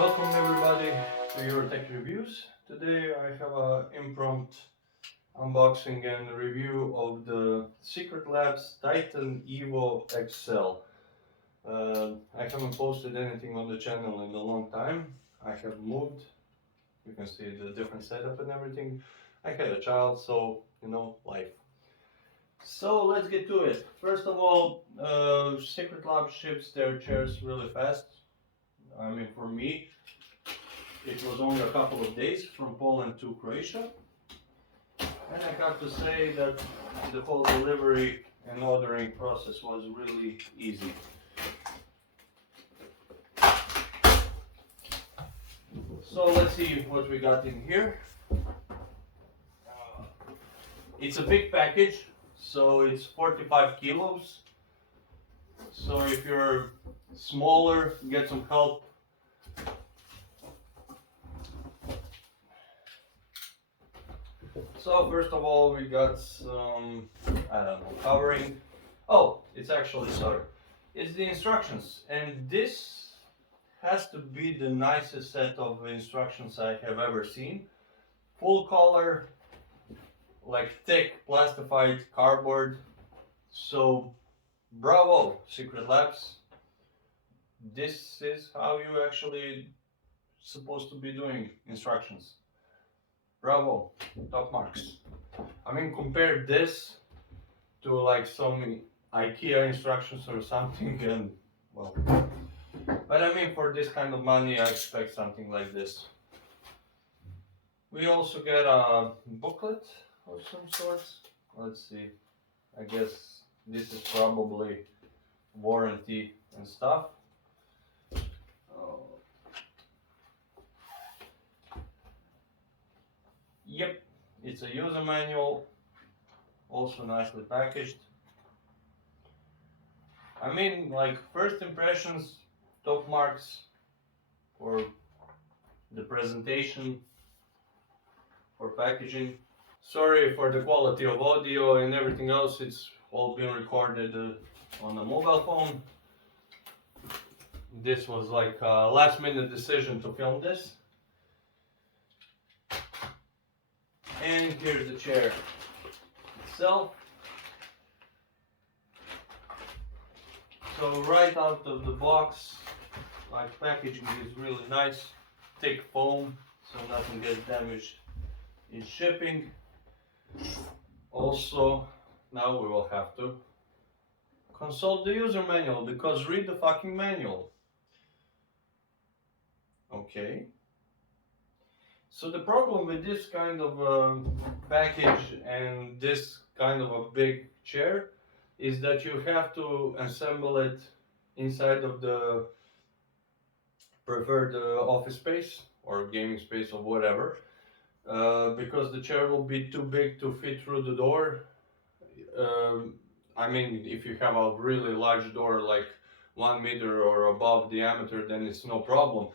Welcome everybody to your tech reviews. Today I have an impromptu unboxing and review of the Secret Labs TITAN EVO XL. I haven't posted anything on the channel in a long time. I have moved. You can see the different setup and everything. I had a child, so life. So let's get to it. First of all, Secret Labs ships their chairs really fast. I mean, for me, it was only a couple of days from Poland to Croatia, and I got to say that the whole delivery and ordering process was really easy. So let's see what we got in here. It's a big package, so it's 45 kilos. So if you're smaller, get some help. So first of all, we got some, I don't know, covering. Oh, it's actually, sorry, it's the instructions, and this has to be the nicest set of instructions I have ever seen. Full color, like thick plastified cardboard. So bravo, Secret Labs. This is how you actually supposed to be doing instructions. Bravo, top marks. I mean, compare this to like some IKEA instructions or something, and well, but I mean, for this kind of money I expect something like this. We also get a booklet of some sorts. Let's see, I guess this is probably warranty and stuff. Yep, it's a user manual, also nicely packaged. I mean, like, first impressions, top marks for the presentation, for packaging. Sorry for the quality of audio and everything else, it's all been recorded on a mobile phone. This was like a last minute decision to film this. And here's the chair itself. So right out of the box, like, packaging is really nice, thick foam, so nothing gets damaged in shipping. Also, now we will have to consult the user manual, because read the fucking manual. Okay. So the problem with this kind of package and this kind of a big chair is that you have to assemble it inside of the preferred office space or gaming space or whatever, because the chair will be too big to fit through the door. I mean, if you have a really large door, like 1 meter or above diameter, then it's no problem.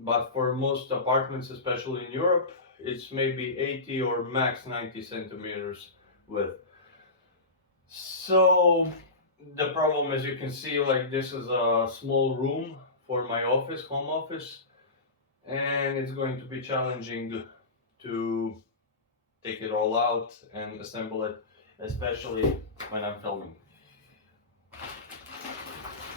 But for most apartments, especially in Europe, it's maybe 80 or max 90 centimeters width. So the problem, as you can see, like, this is a small room for my office, home office, and it's going to be challenging to take it all out and assemble it, especially when I'm filming.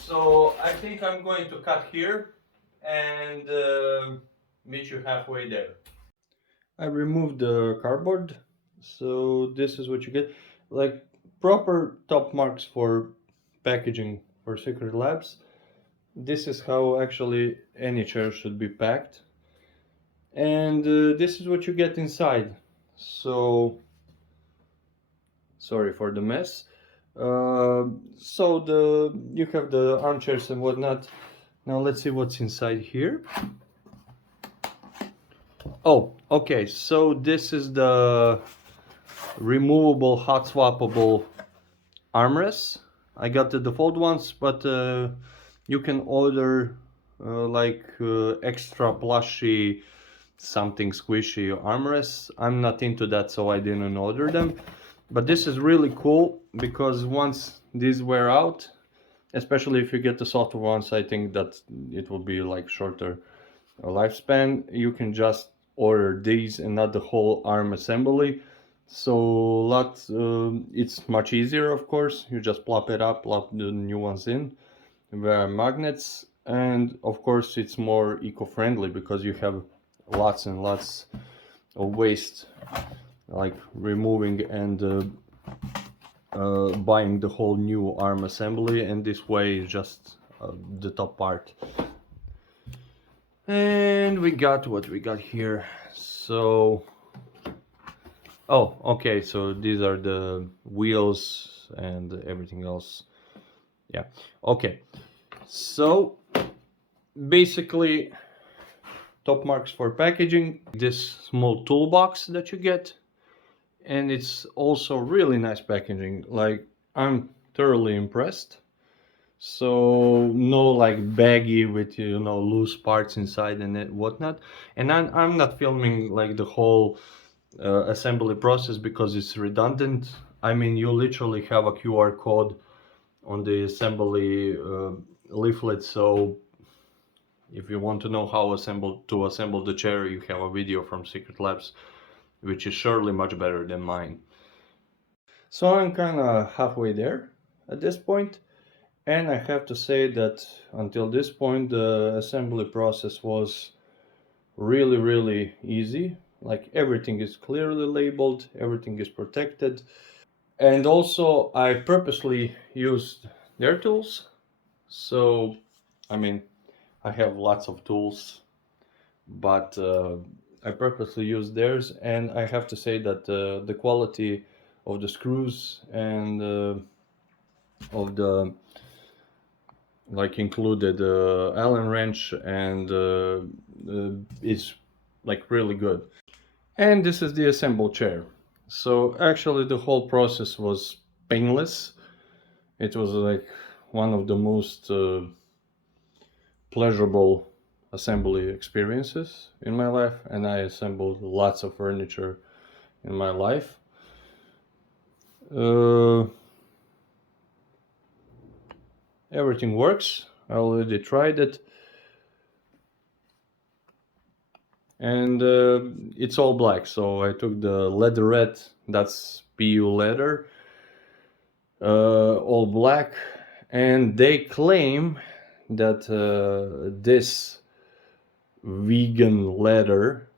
So I think I'm going to cut here and meet you halfway there. I removed the cardboard, so this is what you get, like, proper top marks for packaging for Secret Labs. This is how actually any chair should be packed, and this is what you get inside. So sorry for the mess. So you have the armchairs and whatnot. Now let's see what's inside here. Oh, okay, so this is the removable hot swappable armrests. I got the default ones, but you can order extra plushy, something squishy armrests. I'm not into that, so I didn't order them. But this is really cool, because once these wear out, especially if you get the softer ones, I think that it will be like shorter lifespan, you can just order these and not the whole arm assembly. So it's much easier, of course. You just plop it up, plop the new ones in via magnets, and of course it's more eco-friendly because you have lots and lots of waste, like removing and buying the whole new arm assembly, and this way just the top part. And we got what we got here. So, oh, okay, so these are the wheels and everything else. Yeah, okay. So, basically, top marks for packaging, this small toolbox that you get, and it's also really nice packaging. Like, I'm thoroughly impressed. So no like baggy with loose parts inside and whatnot. And I'm not filming like the whole assembly process because it's redundant. I mean, you literally have a QR code on the assembly leaflet, so if you want to know how to assemble the chair, you have a video from Secret Labs, which is surely much better than mine. So I'm kind of halfway there at this point. And I have to say that until this point, the assembly process was really, really easy. Like everything is clearly labeled, everything is protected. And also, I purposely used their tools. So, I mean, I have lots of tools, but I purposely used theirs. And I have to say that the quality of the screws and of the like included Allen wrench and is like really good. And this is the assembled chair. So actually the whole process was painless. It was like one of the most pleasurable assembly experiences in my life, and I assembled lots of furniture in my life. Everything works. I already tried it. And it's all black, so I took the leatherette, that's PU leather, all black, and they claim that this vegan leather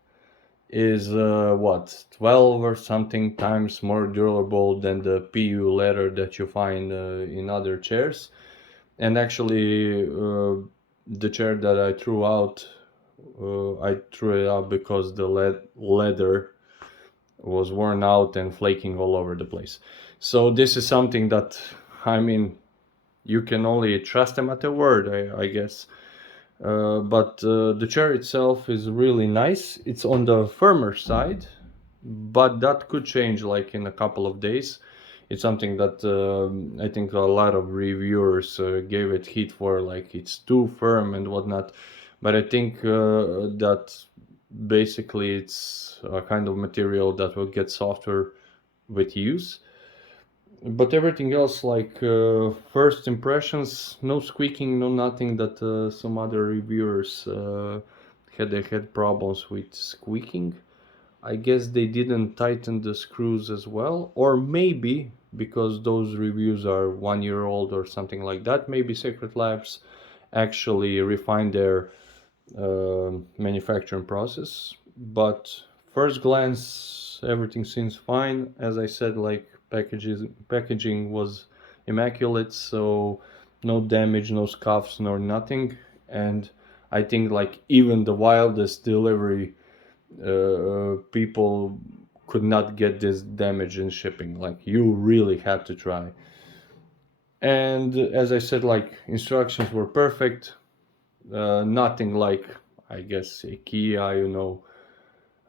is what, 12 or something times more durable than the PU leather that you find in other chairs. And actually the chair that I threw out, I threw it out because the leather was worn out and flaking all over the place. So this is something that, I mean, you can only trust them at their word, I guess. But the chair itself is really nice. It's on the firmer side, but that could change like in a couple of days. It's something that I think a lot of reviewers gave it heat for, like it's too firm and whatnot. But I think that basically it's a kind of material that will get softer with use. But everything else, like first impressions, no squeaking, no nothing that some other reviewers had problems with squeaking. I guess they didn't tighten the screws as well, or maybe because those reviews are 1 year old or something like that, maybe Secret Labs actually refined their manufacturing process. But first glance, everything seems fine. As I said, like packaging was immaculate, so no damage, no scuffs, nor nothing. And I think like even the wildest delivery people could not get this damage in shipping. Like you really had to try. And as I said, like instructions were perfect. Nothing like, I guess, IKEA,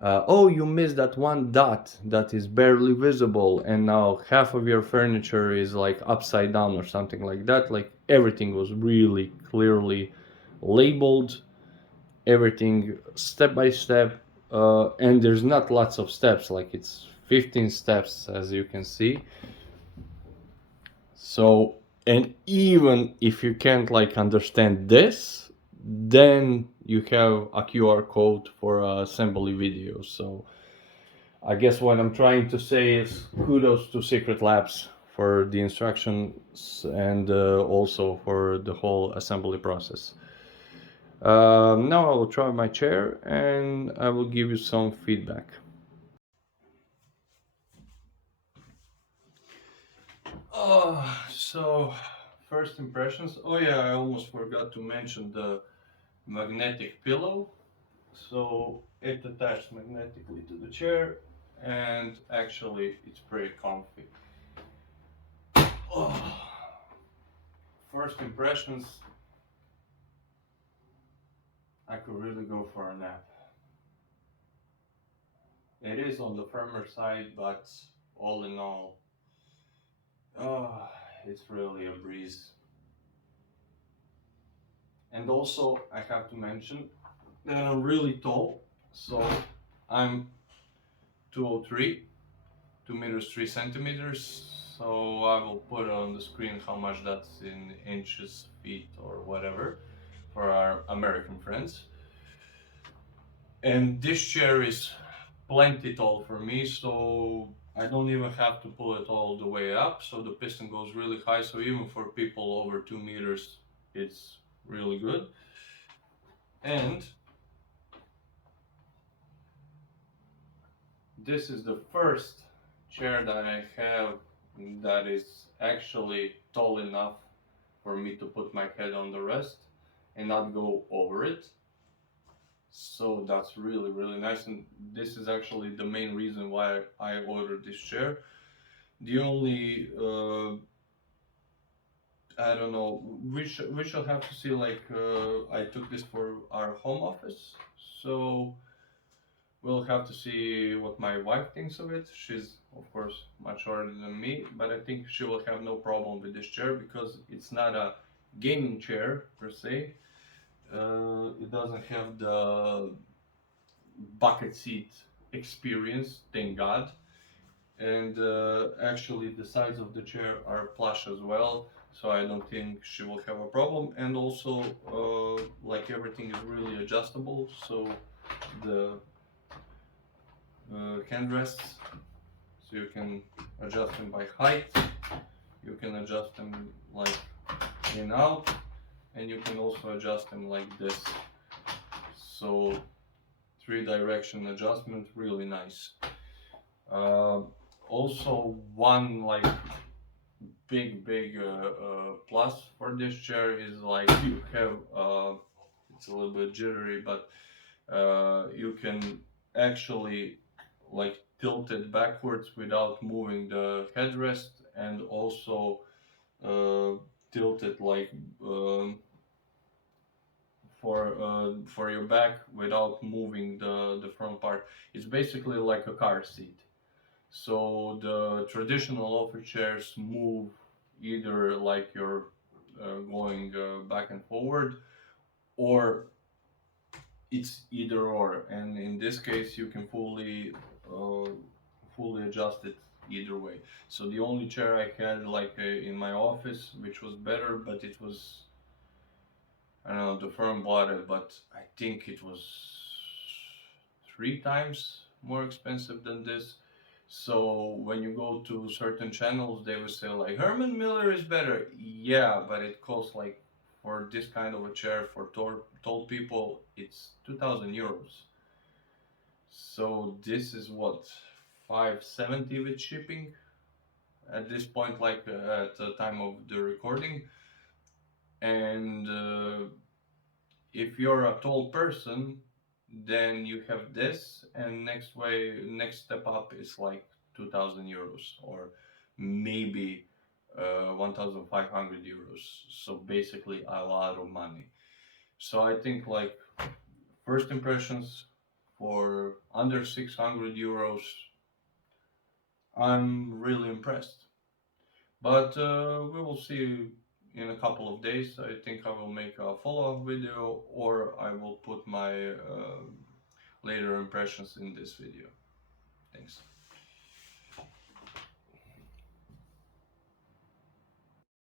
oh, you missed that one dot that is barely visible, and now half of your furniture is like upside down or something like that. Like everything was really clearly labeled, everything step by step, and there's not lots of steps, like it's 15 steps as you can see. So, and even if you can't like understand this, then you have a QR code for assembly video. So I guess what I'm trying to say is kudos to Secret Labs for the instructions and also for the whole assembly process. Now I will try my chair and I will give you some feedback. So first impressions. Oh yeah, I almost forgot to mention the magnetic pillow. So it attaches magnetically to the chair and actually it's pretty comfy. Oh, first impressions, I could really go for a nap. It is on the firmer side, but all in all, oh, it's really a breeze. And also, I have to mention that I'm really tall, so I'm 203, 2 meters 3 centimeters. So I will put on the screen how much that's in inches, feet, or whatever for our American friends. And this chair is plenty tall for me, so I don't even have to pull it all the way up, so the piston goes really high, so even for people over 2 meters it's really good. And this is the first chair that I have that is actually tall enough for me to put my head on the rest and not go over it. So that's really nice, and this is actually the main reason why I ordered this chair. The only I don't know, we shall have to see. Like I took this for our home office, so we'll have to see what my wife thinks of it. She's of course much older than me, but I think she will have no problem with this chair because it's not a gaming chair per se. It doesn't have the bucket seat experience, thank God. And actually the sides of the chair are plush as well, so I don't think she will have a problem. And also like everything is really adjustable, so the handrests, so you can adjust them by height, you can adjust them like in out, and you can also adjust them like this. So 3-direction adjustment, really nice. Also one like big plus for this chair is like you have it's a little bit jittery, but you can actually like tilt it backwards without moving the headrest, and also uh, tilt it like for your back without moving the front part. It's basically like a car seat. So the traditional office chairs move either like you're going back and forward, or it's either or. And in this case, you can fully adjust it either way. So the only chair I had like in my office, which was better, but it was, I don't know, the firm bought it, but I think it was 3 times more expensive than this. So when you go to certain channels, they will say like Herman Miller is better. Yeah, but it costs like, for this kind of a chair for tall people, it's 2,000 euros. So this is what, 570 with shipping at this point, like at the time of the recording. And if you're a tall person, then you have this, and next step up is like 2,000 euros, or maybe 1,500 euros. So basically a lot of money. So I think like first impressions, for under 600 euros, I'm really impressed. But we will see in a couple of days. I think I will make a follow-up video, or I will put my later impressions in this video. Thanks.